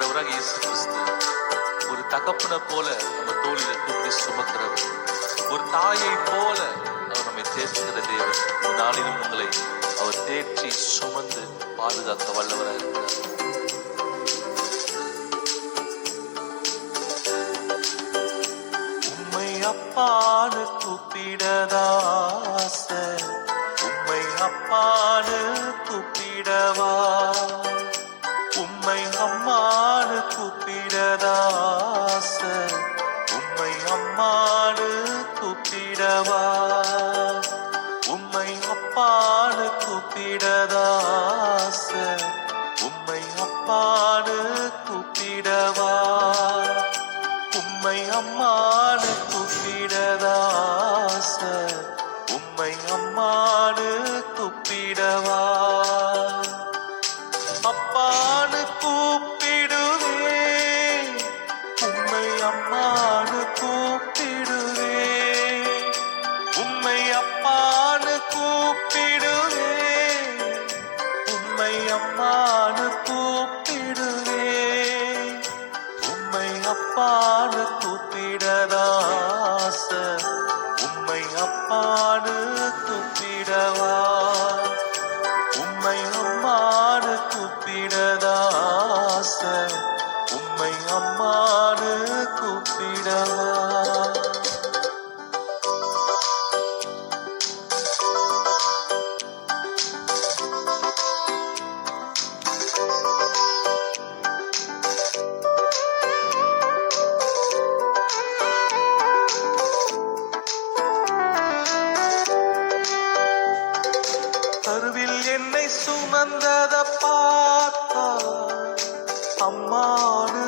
ஆண்டவராக இயேசு கிறிஸ்து ஒரு தகப்பனை போல நம்ம தோளில தூக்கி சுமக்கிறவர், ஒரு தாயை போல அவர் நம்மை தேற்றுகிற தேவன். நாளிலும் உங்களை அவர் தேற்றி சுமந்து பாதுகாக்க வல்லவராக இருக்கிறார். உம்மை அப்பான்னு கூப்பிடதாச, உம்மை அப்பான்னு கூப்பிடவா, உம்மை அம்மானு கூப்பிடதாச, உம்மை அம்மானு கூப்பிடவா, உம்மை அப்பானு கூப்பிடதாச, உம்மை அப்பானு கூப்பிடவா, உம்மை அம்மானு கூப்பிடதாச, உம்மை அம்மானு கூப்பிடவா, அப்பானு கூப்பிடுவே, உம்மை அம்மானு கூப்பிடுவே, உம்மை அப்பானு கூப்பிடுவே, உம்மை அம்மானு கூப்பிடுவே, உம்மை அப்பானு கூப்பிடதாச, உம்மை அப்பானு கூப்பிடவா, உம்மை அம்மானு கூப்பிடதாச, உம்மை அம்மானு கூப்பிடவா. கருவில் என்னை சுமந்தத பார்த்தா அம்மானு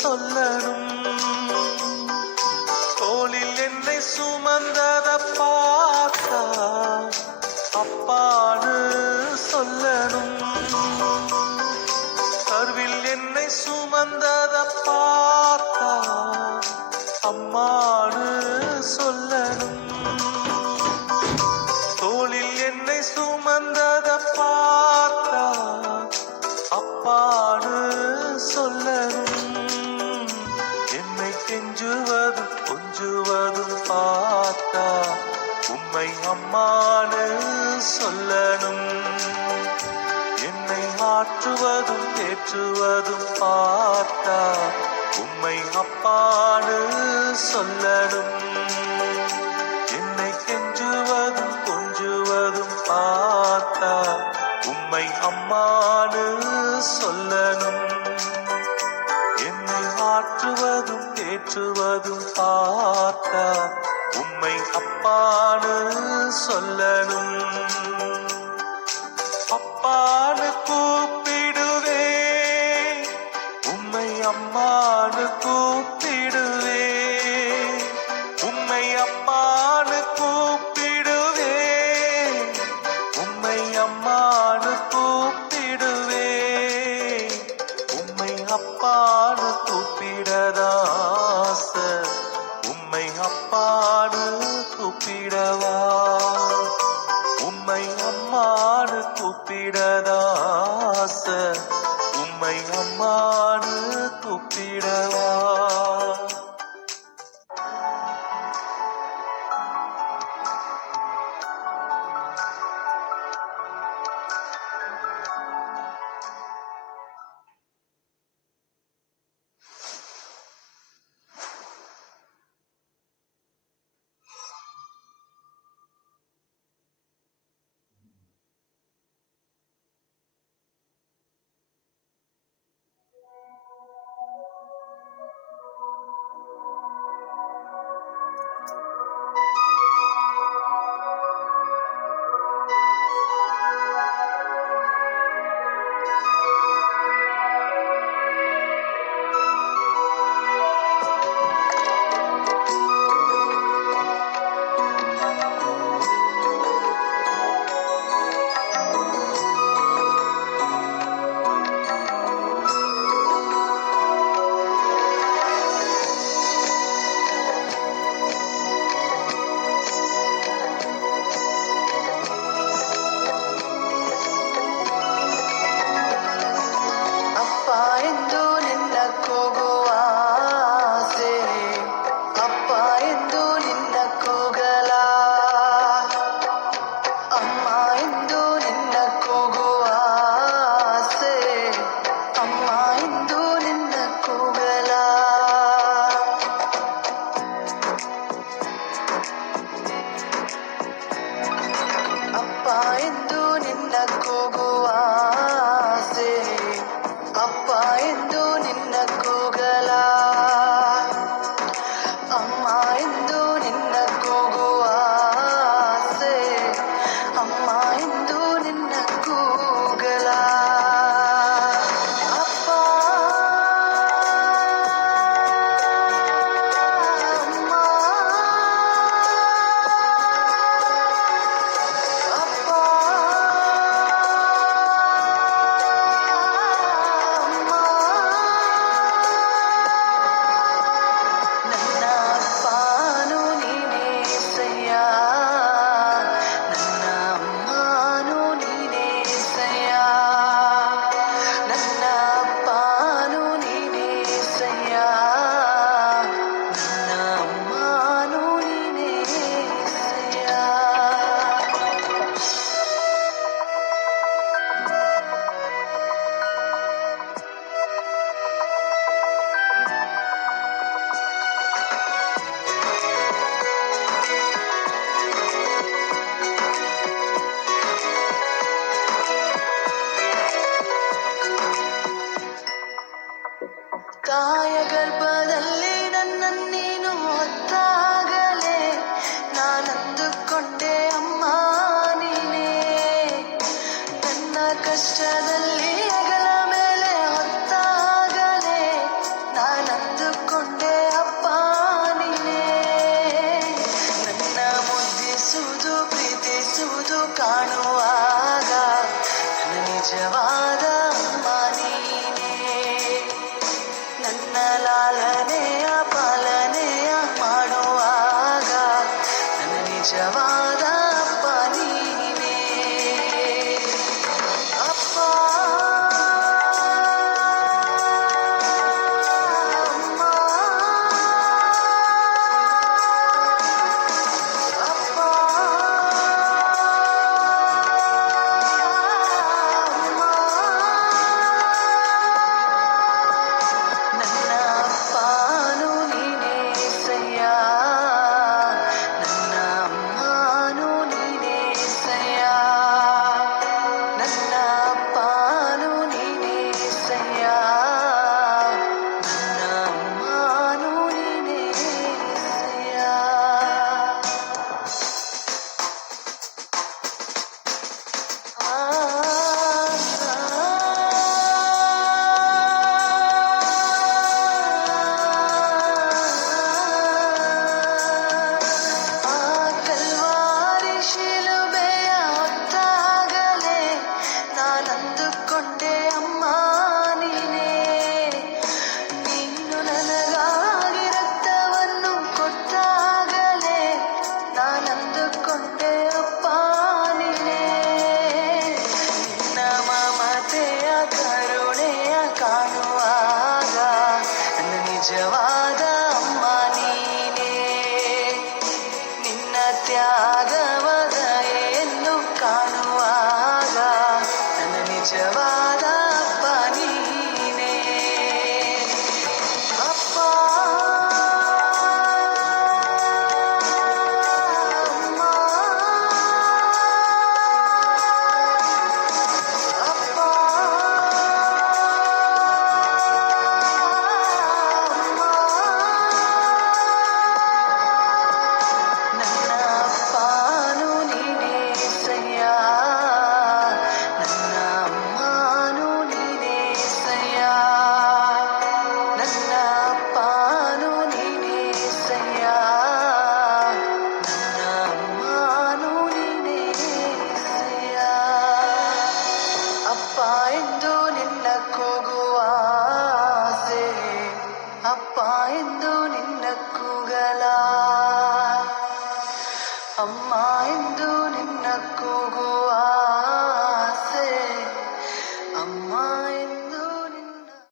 சொல்லணும், தோளில் என்னை சுமந்தத பார்த்தா அப்பானு சொல்லணும், கருவில் என்னை சுமந்தத பார்த்தா அம்மானு சொல்லணும், தோளில் என்னை சுமந்தத பார்த்தா அப்பானு சொல்லணும், என்னை கெஞ்சுவதும் கொஞ்சுவதும் பார்த்தா உம்மை அம்மானு சொல்லணும், என்னை ஆற்றுவதும் தேற்றுவதும் பார்த்தா உம்மை அப்பானு சொல்லணும், என்னை கெஞ்சுவதும் கொஞ்சுவதும் பார்த்தா உம்மை அம்மானு சொல்லணும், என்னை ஆற்றுவதும் தேற்றுவதும் பார்த்தா உம்மை அப்பானு சொல்லணும், அப்பானு கூப்பிடுவே, உம்மை அம்மானு கூப்பிடுவே, உம்மை அப்பானு கூப்பிடுவே, உம்மை அம்மானு கூப்பிடுவே, உம்மை அப்பானு கூப்பிடதாச, உம்மை அப்பானு கூப்பிடவா, உம்மை அம்மானு கூப்பிடதாச, உம்மை அம்மானு கூப்பிடவா. ಕಾಯಗರ್ಭದಲ್ಲಿ ನನ್ನನ್ನು ನೀನು ಹೊತ್ತಾಗಲೇ ನಾನಂದುಕೊಂಡೆ ಅಮ್ಮ ನೀನೇ. ನನ್ನ ಕಷ್ಟದಲ್ಲಿ ಹೆಗಲ ಮೇಲೆ ಹೊತ್ತಾಗಲೇ ನಾನಂದುಕೊಂಡೆ ಅಪ್ಪ ನೀನೇ. ನನ್ನ ಮುದ್ದಿಸುವುದು ಪ್ರೀತಿಸುವುದು ಕಾಣುವಾಗ ನನ್ನ ನಿಜವಾದ ಅಮ್ಮ ನೀನೇ. ನನ್ನ ಲಾಲನೆಯ ಪಾಲನೆಯ ಮಾಡುವಾಗ ನನ್ನ ನಿಜವಾದ ಅಪ್ಪ ನೀನೇ. ಅಪ್ಪ ಅಮ್ಮ ಅಪ್ಪ ನನ್ನ ಅಪ್ಪನು ನೀನೇ ಸಯ್ಯ, ನನ್ನ ಅಮ್ಮನು ನೀನೇ ಸಯ್ಯ. ನನ್ನ ಅಪ್ಪನು ನೀನೇ ಸಯ್ಯ, ನನ್ನ ಅಮ್ಮನು ನೀನೇ ಸಯ್ಯ. ಕಲ್ವಾರಿ ಶಿಲುಬೆಯ ಹೊತ್ತಾಗಲೇ ನಾನಂದುಕೊಂಡೆ ಅಮ್ಮ ನೀನೇ. ನೀನು ನನಗಾಗಿ ರಕ್ತವನ್ನು ಕೊಟ್ಟಾಗಲೇ ನಾನಂದುಕೊಂಡೆ ಅಪ್ಪ ನೀನೇ. ನಿನ್ನ ಮಮತೆಯ ಕರುಣೆಯ ಕಾಣುವಾಗ ನನ್ನ ನಿಜವಾದ ಅಮ್ಮ ನೀನೇ. ನಿನ್ನ ತ್ಯಾಗವ ದಯೆಯನ್ನು ಕಾಣುವಾಗ ನನ್ನ ನಿಜವಾದ ಅಪ್ಪ ನೀನೇ. ಅಪ್ಪ ಅಮ್ಮ ಅಪ್ಪ ಅಮ್ಮ. ನನ್ನ ಅಪ್ಪನು ನೀನೇ ಸಯ್ಯ, ನನ್ನ ಅಮ್ಮನು ನೀನೇ ಸಯ್ಯ. ನನ್ನ ಅಪ್ಪನು ನೀನೇ ಸಯ್ಯ, ನನ್ನ ಅಮ್ಮನು ನೀನೇ ಸಯ್ಯ. ಅಪ್ಪ ಎಂದು ನಿನ್ನ ಕೂಗುವ ಆಸೆ, ಅಪ್ಪ ಎಂದು ನಿನ್ನ ಕೂಗಲ. ಅಮ್ಮ ಎಂದು ನಿನ್ನ ಕೂಗುವ